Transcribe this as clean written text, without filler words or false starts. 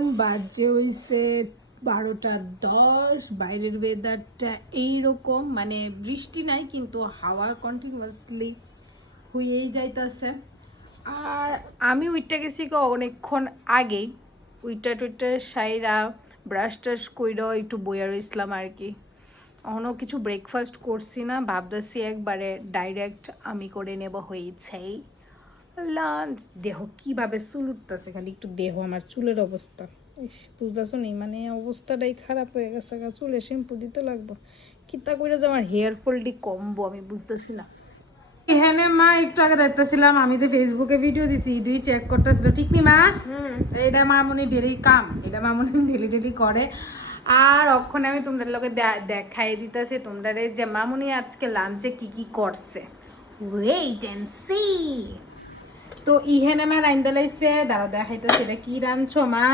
এখন বাজে হইছে 12:10, বাইরের ওয়েদারটা এইরকম, মানে বৃষ্টি নাই কিন্তু হাওয়া কন্টিনিউয়াসলি হয়েই যাইতেছে। আর আমি উইটটা গেছি অনেকক্ষণ আগেই, উইটা টুইটা সাইরা ব্রাশ টাশ কইরা একটু বইয়া রইছিলাম আর কি। এখনও কিছু ব্রেকফাস্ট করছি না, ভাবতেছি একবারে ডাইরেক্ট আমি করে নেব হয়েছেই লাঞ্চ। দেহ কিভাবে চুল উঠতেছে, খালি একটু দেহ আমার চুলের অবস্থা বুঝতেছো নি, মানে অবস্থাটাই খারাপ হয়ে গেছে। চুলে শ্যাম্পু দিতে লাগবো, কিতা করে যে আমার হেয়ার ফলটি কমবো আমি বুঝতেছি না। এখানে মা একটু আগে দেখতেছিলাম, আমি যে ফেসবুকে ভিডিও দিছি দুই চেক করতেছিল, ঠিক নি মা? এটা মামুনি ডেলি কাম, এটা মামুনি ডেলি করে। আর অক্ষণে আমি তোমরা লোকে দেখাই দিতেছি তোমরা যে মামুনি আজকে লাঞ্চে কি কি করছে, ওয়েট এন্ড সি। তো ইহেনে মা রাইন্দা লাইছে, দাঁড়াও দেখাইতেছে এটা কি রাঁধছো মা।